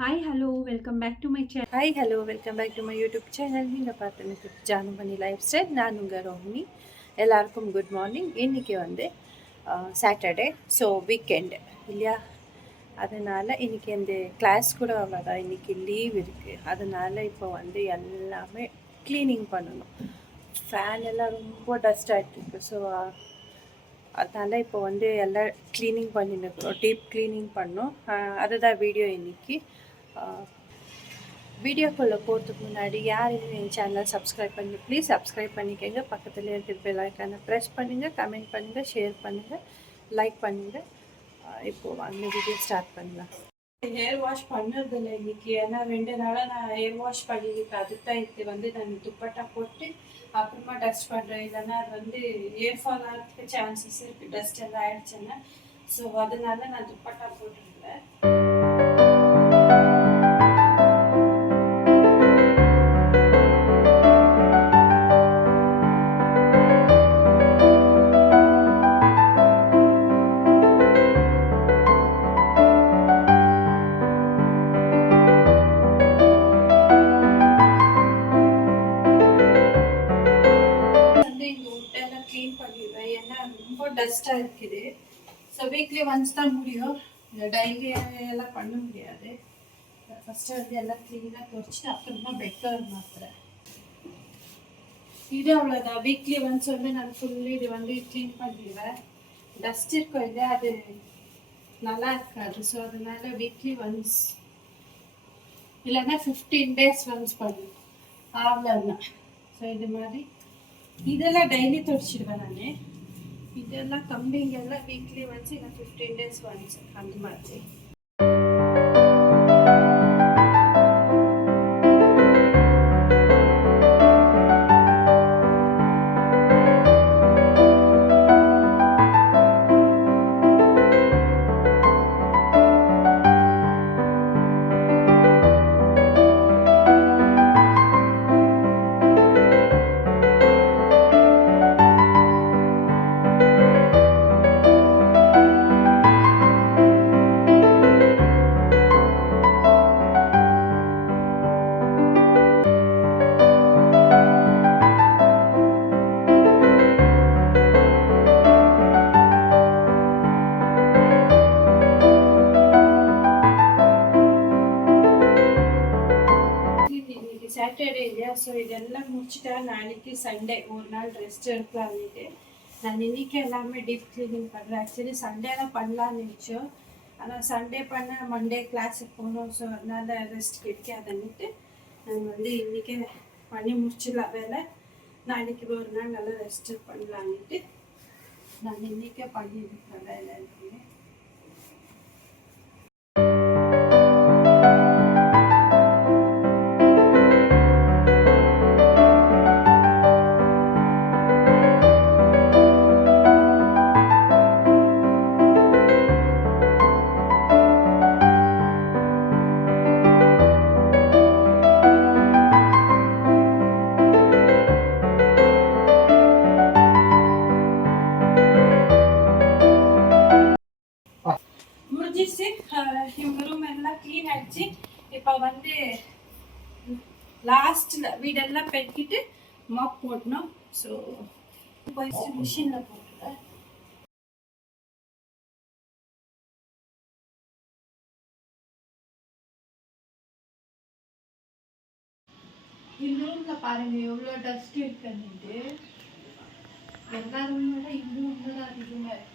Hi hello welcome back to my channel. Hi hello welcome back to my YouTube channel. நீங்கள் பார்த்துன்னு ஜானுமணி life style. நான் உங்கள் ரோஹினி. எல்லாருக்கும் good morning. இன்றைக்கி வந்து சாட்டர்டே, ஸோ வீக்கெண்டு இல்லையா? அதனால் இன்றைக்கி அந்த கிளாஸ் கூட அவ்வளோதான். இன்றைக்கி லீவ் இருக்குது. அதனால் இப்போ வந்து எல்லாமே க்ளீனிங் பண்ணணும். ஃபேன் எல்லாம் ரொம்ப டஸ்ட் ஆகிட்டுருக்கு. ஸோ அதனால் இப்போ வந்து எல்லாம் க்ளீனிங் பண்ணிட்டு இருக்கிறோம். டீப் க்ளீனிங் பண்ணோம். அதுதான் வீடியோ இன்றைக்கி. வீடியோக்குள்ளே போகிறதுக்கு முன்னாடி யார் இன்னும் என் சேனல் சப்ஸ்கிரைப் பண்ணி ப்ளீஸ் சப்ஸ்கிரைப் பண்ணிக்கோங்க. பக்கத்தில் இருக்கிற பெல் ஐக்கானை ப்ரெஸ் பண்ணுங்கள், கமெண்ட் பண்ணுங்கள், ஷேர் பண்ணுங்கள், லைக் பண்ணுங்கள். இப்போது அந்த வீடியோ ஸ்டார்ட் பண்ணலாம். ஹேர் வாஷ் பண்ணுறதில்ல இன்றைக்கி. ஏன்னா 2 நாளாக நான் ஹேர் வாஷ் பண்ணியிருக்கேன். அதுக்கு தான் இது வந்து நான் துப்பட்டா போட்டு அப்புறமா டஸ்ட் பண்ணுறேன். இல்லைன்னா அது வந்து ஹேர் ஃபால் ஆகிறதுக்கு சான்சஸ் இருக்குது, டஸ்ட் எல்லாம் ஆகிடுச்சுன்னா. ஸோ அதனால நான் துப்பட்டா போட்டுருக்கேன். டஸ்ட்டாக இருக்குது. ஸோ வீக்லி ஒன்ஸ் தான் முடியும். டெய்லி எல்லாம் பண்ண முடியாது. ஃபஸ்ட்டு வந்து எல்லாம் க்ளீனாக துடைச்சிட்டு அப்புறமா பெட்டர் மாற்றுறேன். இது அவ்வளோதான். வீக்லி ஒன்ஸ் வந்து நான் ஃபுல்லி இது வந்து க்ளீன் பண்ணிடுவேன். டஸ்ட் இருக்கும் இல்லையா, அது நல்லா இருக்காது. ஸோ அதனால வீக்லி ஒன்ஸ் இல்லைன்னா 15 days ஒன்ஸ் பண்ணுவேன். அவ்வளோதான். ஸோ இது மாதிரி இதெல்லாம் டெய்லி துடைச்சிடுவேன் நான். இதெல்லாம் கம்பிங்கெல்லாம் வீக்லி ஒன்ஸ், இல்லை 15 days ஒன்ஸ் அந்த மாதிரி. சாட்டர்டே இல்லையா? ஸோ இதெல்லாம் முடிச்சுட்டா நாளைக்கு சண்டே ஒரு நாள் ரெஸ்ட் எடுக்கலான்ட்டு நான் இன்றைக்கி எல்லாமே டீப் க்ளீனிங் பண்ணுறேன். ஆக்சுவலி சண்டேலாம் பண்ணலான்னு நினச்சோம். ஆனால் சண்டே பண்ண மண்டே கிளாஸுக்கு போகணும். ஸோ அதனால் ரெஸ்ட் கிடைக்காதுன்னுட்டு நான் வந்து இன்றைக்கே பண்ணி முடிச்சிடலாம் வேலை. நாளைக்கு ஒரு நாள் நல்லா ரெஸ்ட் பண்ணலான்ட்டு நான் இன்றைக்கே பண்ணியிருக்கேன் வேலை எல்லாமே. இவங்க ரூம் எல்லாம் க்ளீன் ஆகிடுச்சு. இப்போ வந்து லாஸ்ட்டில் வீடெல்லாம் பெருக்கிட்டு மாப் போடணும். ஸோ போயிட்டு மிஷினில் போட்டுருக்கேன். இந்த ரூமில் பாருங்கள் எவ்வளோ டஸ்ட் இருக்குன்னுட்டு. எல்லா ரூமோட இந்த ரூமில் தான் அதிகமாக இருக்கு.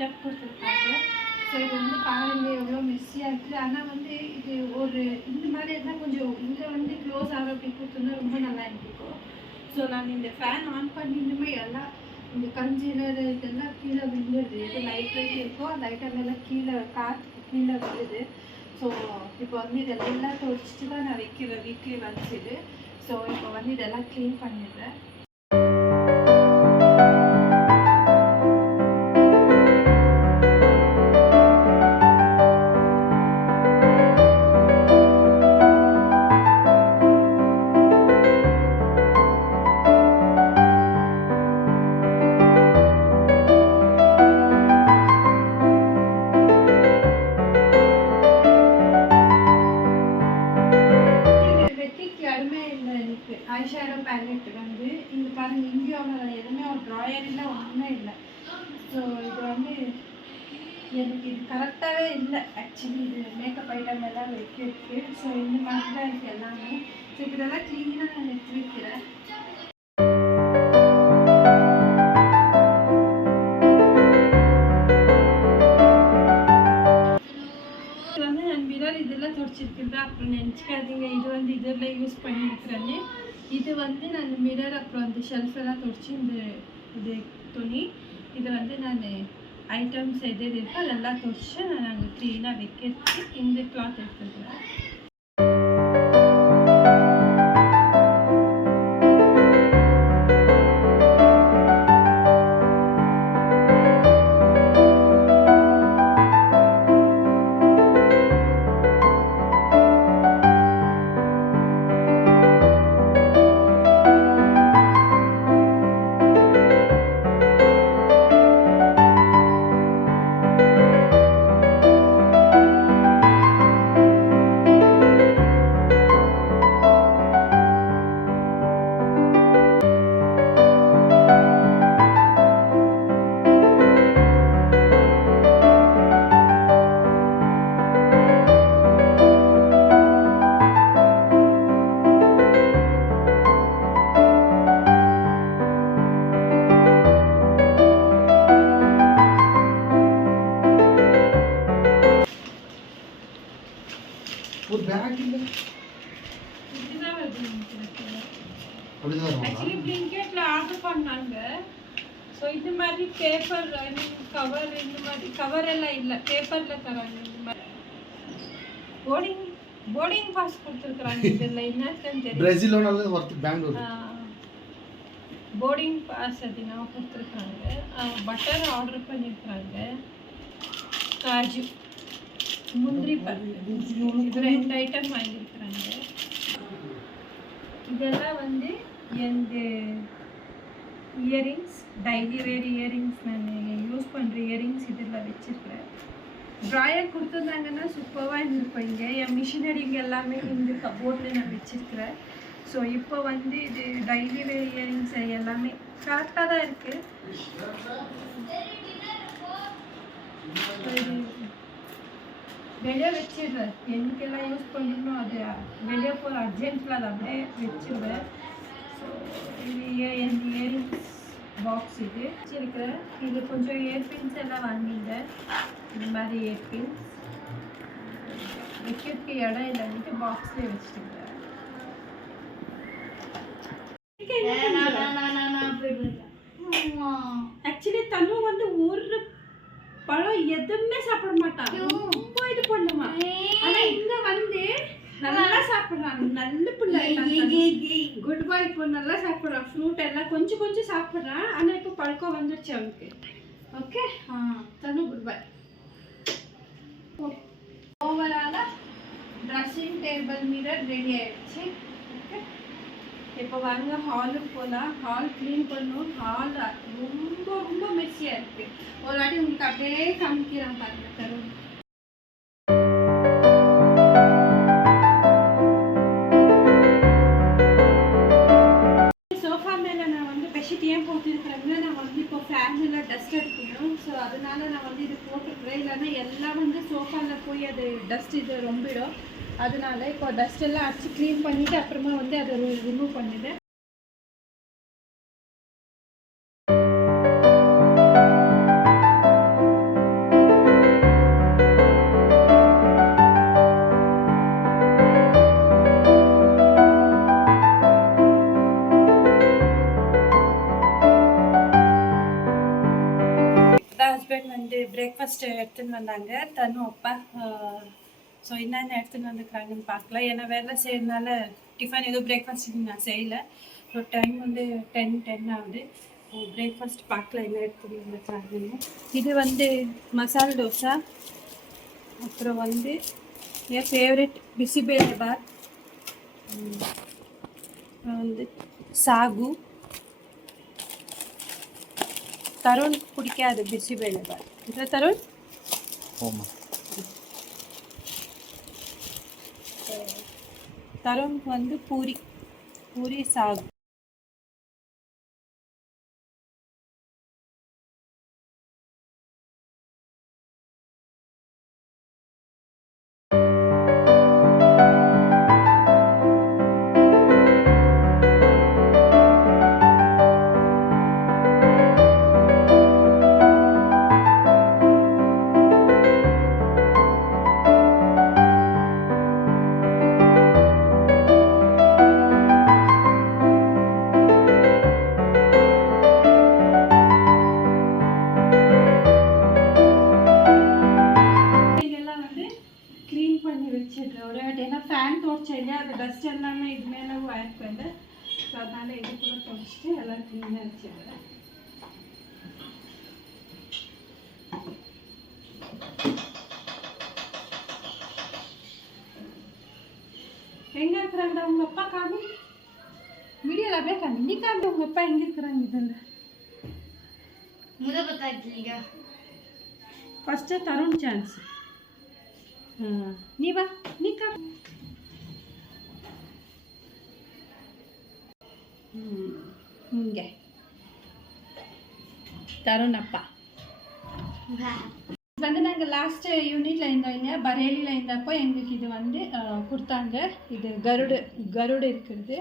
நீட்டாக கொடுத்துருக்காங்க. ஸோ இது வந்து பாருங்க எவ்வளோ மெஸ்ஸியாக இருக்குது. ஆனால் வந்து இது ஒரு இந்த மாதிரி இருந்தால் கொஞ்சம் இங்கே வந்து க்ளோஸ் ஆகிற அப்படி கொடுத்துருந்தா ரொம்ப நல்லா இருந்திருக்கும். ஸோ நான் இந்த ஃபேன் ஆன் பண்ணிட்டுமே எல்லாம் இந்த கஞ்சியில் இதெல்லாம் கீழே விழுந்துடுது. எது லைட் இருக்கோ லைட்டாக மேலே கீழே காற்றுக்கு கீழே விழுது. ஸோ இப்போ வந்து இதெல்லாம் துடைச்சிட்டு தான் நான் வைக்கிறேன் வீக்லி ஒன்ஸ் இது. ஸோ இப்போ வந்து இதெல்லாம் க்ளீன் பண்ணிடுறேன். ஐஷேடோ பேலட் வந்து இந்த பாருங்க இந்தியாவோட எதுவுமே ஒரு ட்ராயர் இல்லை ஒன்றுமே இல்லை. ஸோ இது வந்து எனக்கு இது கரெக்டாகவே இல்லை ஆக்சுவலி. இது மேக்கப் ஐட்டம் எல்லாம் வைக்கிறதுக்கு. ஸோ இந்த மாதிரி தான் இருக்குது எல்லாமே. ஸோ இப்போ இதெல்லாம் க்ளீனாக நான் எடுத்து வைக்கிறேன். இதெல்லாம் துடைச்சிருக்குதா அப்புறம் நினச்சிக்காதீங்க. இது வந்து இதில் யூஸ் பண்ணியிருக்கிறேன்னு. இது வந்து நான் மிரர் அப்புறம் அந்த ஷெல்ஃபெல்லாம் துடைச்சி இது துணி இது வந்து நான் ஐட்டம்ஸ் எது இருக்கோ அதெல்லாம் துடைச்சி நான் அங்கே க்ளீனாக வைக்கிறதுக்கு இந்த கிளாத் எடுத்துக்கிறேன். ஒரு பேக் இல்ல இதுதான் வருது அப்படிதான் ஆக்சுவலி பிளிங்கெட்ல ஆர்டர் பண்ணாங்க. ஸோ இந்த மாதிரி பேப்பர் கவர் இந்த மாதிரி கவர் எல்லாம் இல்லை பேப்பரில் தராங்க. இந்த மாதிரி போர்டிங் பாஸ் கொடுத்துருக்குறாங்க. இதில் என்னன்னு தெரியும் பிரேசிலோனால வரது பெங்களூர் போர்டிங் பாஸ் அது நான் கொடுத்துருக்குறாங்க. பட்டர் ஆர்டர் பண்ணியிருக்கிறாங்க. காஜு முந்திரி பருப்பு இது 2 ஐட்டம் வாங்கியிருக்கிறாங்க. இதெல்லாம் வந்து எந்த இயரிங்ஸ் டெய்லி வேர் இயரிங்ஸ் நான் யூஸ் பண்ணுற இயரிங்ஸ் இதில் வச்சுருக்கிறேன். ட்ராயர் கொடுத்துருந்தாங்கன்னா சூப்பராக இருந்திருப்போம். இங்கே என் மிஷினரிங்க எல்லாமே இந்த கபோர்டில் நான் வச்சுருக்கிறேன். ஸோ இப்போ வந்து இது டெய்லி வேர் இயரிங்ஸ் எல்லாமே கரெக்டாக தான் இருக்குது. வெளியே வச்சிடுறேன். எனக்கெல்லாம் யூஸ் பண்ணிடணும். அது வெளியே போகிற அர்ஜென்ட்டில் அதை அப்படியே வச்சுருவேன். ஸோ இது என் இயரிங்ஸ் பாக்ஸ் இது வச்சுருக்கிறேன். இது கொஞ்சம் இயர்பின்ஸ் எல்லாம் வாங்கிட்டேன். இந்த மாதிரி இயர்பின்ஸ் வைக்கிறதுக்கு இடம் இல்லைன்ட்டு பாக்ஸ்லேயே வச்சுருக்கேன். ஆக்சுவலி தனு வந்து ஒரு பழம் எதுவுமே சாப்பிட மாட்டான். ரொம்ப இது பண்ணுமா. ஆனா இங்க வந்து நல்லா சாப்பிடுறான். நல்ல பிள்ளை குட் பாய். இப்போ நல்லா சாப்பிடுறான். ஃப்ரூட் எல்லாம் கொஞ்சம் கொஞ்சம் சாப்பிடுறான். ஆனா இப்போ பழக்கம் வந்துடுச்சு அவனுக்கு. ஓகே தனு குட் பாய். ஓவராலா ட்ரெஸ்ஸிங் டேபிள் மிரர் ரெடி ஆயிடுச்சு. ஓகே இப்போ வாங்க ஹாலுக்கு போகலாம். ஹால் க்ளீன் பண்ணும். ஹால் ரொம்ப ரொம்ப மெஸ்ஸியாக இருக்குது. ஒரு வாட்டி உங்களுக்கு அப்படியே காமிக்கிறேன் பாருங்க. தரும் சோஃபா மேலே நான் வந்து பெட்ஷீட் ஏன் போட்டுருக்குறேன்னா நான் வந்து இப்போ ஃபேனில் டஸ்ட் எடுக்கணும். ஸோ அதனால நான் வந்து இது போட்டுருக்குறேன். இல்லைன்னா எல்லாம் வந்து சோஃபாவில் போய் அது டஸ்ட் இது ரொம்பிடும். அதனால இப்போ டஸ்ட் எல்லாம் அடிச்சு க்ளீன் பண்ணிவிட்டு அப்புறமா வந்து அதை ரிமூவ் பண்ணிவிடுறேன். வந்து பிரேக்ஃபாஸ்ட் எடுத்துன்னு வந்தாங்க தனு அப்பா. ஸோ என்னென்ன எடுத்துன்னு வந்துருக்காங்கன்னு பார்க்கலாம். ஏன்னா வேலை செய்யறதுனால டிஃபன் எதுவும் பிரேக்ஃபாஸ்ட் நான் செய்யலை. ஸோ டைம் வந்து 10 ஆகுது. ஸோ பிரேக்ஃபாஸ்ட் பார்க்கலாம் என்ன எடுத்துன்னு வந்துருக்காங்கன்னு. இது வந்து மசால் தோசை, அப்புறம் வந்து என் ஃபேவரெட் பிசிபேலே பாத், அப்புறம் வந்து சாகு. தருண் பிடிக்காது பிசிபேலே பாத். இல்லை தருண்? தருண் வந்து பூரி சாகு. ஃபேன் தோடிச்சா இல்லையா, அது டஸ்ட் எல்லாமே இது மேலே ஆயிருப்பேன். ஸோ அதனால் இது கூட துடைச்சிட்டு எல்லாம் க்ளீனாக வச்சிடுறேன். எங்கே இருக்கிறாங்கடா உங்கள் அப்பா? காமி வீடியோவில் அப்படியே காமி. நீ காமி உங்கள் அப்பா எங்கே இருக்கிறாங்க? இதில் ஃபஸ்ட்டு தருண் சான்ஸ். நீ வா, நீ காமி. இங்கே தருண் அப்பா வந்து நாங்கள் லாஸ்ட்டு யூனிட்டில் இருந்தவங்க பரேலியில் இருந்தப்போ எங்களுக்கு இது வந்து கொடுத்தாங்க. இது கருடு இருக்கிறது.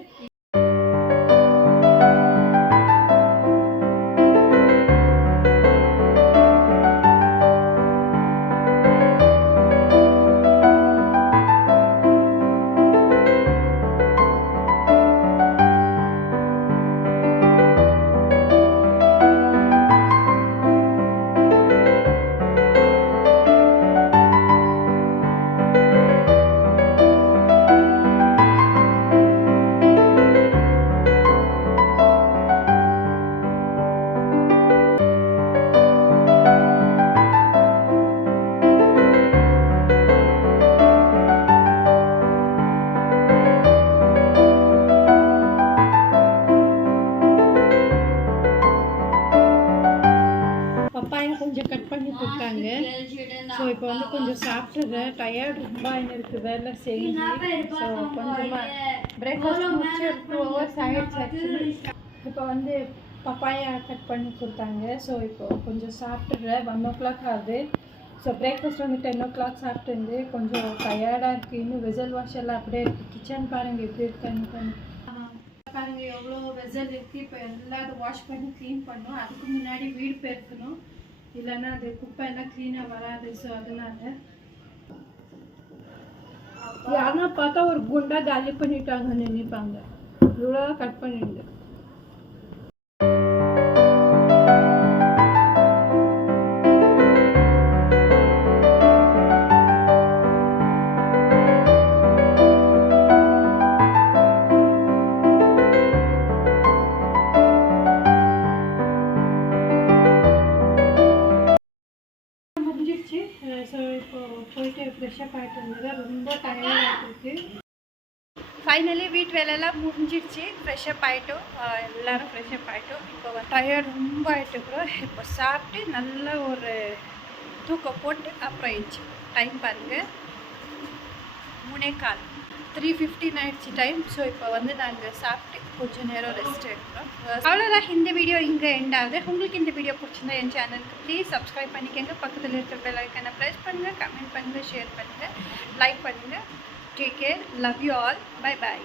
கொஞ்சம் கட் பண்ணி கொடுத்தாங்க. ஸோ இப்போ வந்து கொஞ்சம் சாப்பிட்டுறேன். டயர்டு ரொம்ப இருக்குது வேலை செஞ்சு. ஸோ கொஞ்சமாக பிரேக்ஃபாஸ்ட் முடிச்சு 2 hours ஆகிடுச்சு. இப்போ வந்து பப்பாயா கட் பண்ணி கொடுத்தாங்க. ஸோ இப்போ கொஞ்சம் சாப்பிட்டுறேன். 1 o'clock ஆகுது. ஸோ பிரேக்ஃபாஸ்ட் வந்து 10 o'clock சாப்பிட்டு கொஞ்சம் டயர்டாக இருக்குது. இன்னும் வெசல் வாஷ் எல்லாம் அப்படியே இருக்குது. கிச்சன் பாருங்கள் எப்படி இருக்குன்னு பாருங்கள், எவ்வளோ வெசல் இருக்குது. இப்போ எல்லாரும் வாஷ் பண்ணி க்ளீன் பண்ணணும். அதுக்கு முன்னாடி வீடு பெருக்கணும், இல்லைன்னா அது குப்பை எல்லாம் க்ளீனாக வராது. ஸோ அதனால யாருன்னா பார்த்தா ஒரு குண்டா காலி பண்ணிட்டாங்கன்னு நினைப்பாங்க. இவ்வளோ கட் பண்ணிடுங்க. ஸோ இப்போ போயிட்டு ஃப்ரெஷ்ஷப் ஆகிட்டு இருந்தது. ரொம்ப டயர்டாக இருக்குது. ஃபைனலி வீட்டு வேலையெல்லாம் முடிஞ்சிடுச்சு. ஃப்ரெஷ்ஷப் ஆகிட்டோம், எல்லோரும் ஃப்ரெஷ்ஷப் ஆகிட்டோம். இப்போ டயர்டு ரொம்ப ஆகிட்டுக்கிறோம். இப்போ சாப்பிட்டு நல்லா ஒரு தூக்கம் போட்டு அப்புறம் ஆயிடுச்சு. டைம் பாருங்கள் 3:15, 3:15 ஆகிடுச்சு டைம். ஸோ இப்போ வந்து நாங்கள் சாப்பிட்டு கொஞ்சம் நேரம் ரெஸ்ட் எடுக்கிறோம். அவ்வளோதான், இந்த வீடியோ இங்கே எண்ட் ஆகுது. உங்களுக்கு இந்த வீடியோ பிடிச்சிருந்தா என் சேனலுக்கு ப்ளீஸ் சப்ஸ்கிரைப் பண்ணிக்கோங்க. பக்கத்தில் இருக்கிற பெல் ஐக்கானை ப்ரெஸ் பண்ணுங்கள், கமெண்ட் பண்ணுங்கள், ஷேர் பண்ணுங்கள், லைக் பண்ணுங்கள். Take care, love you all, bye bye.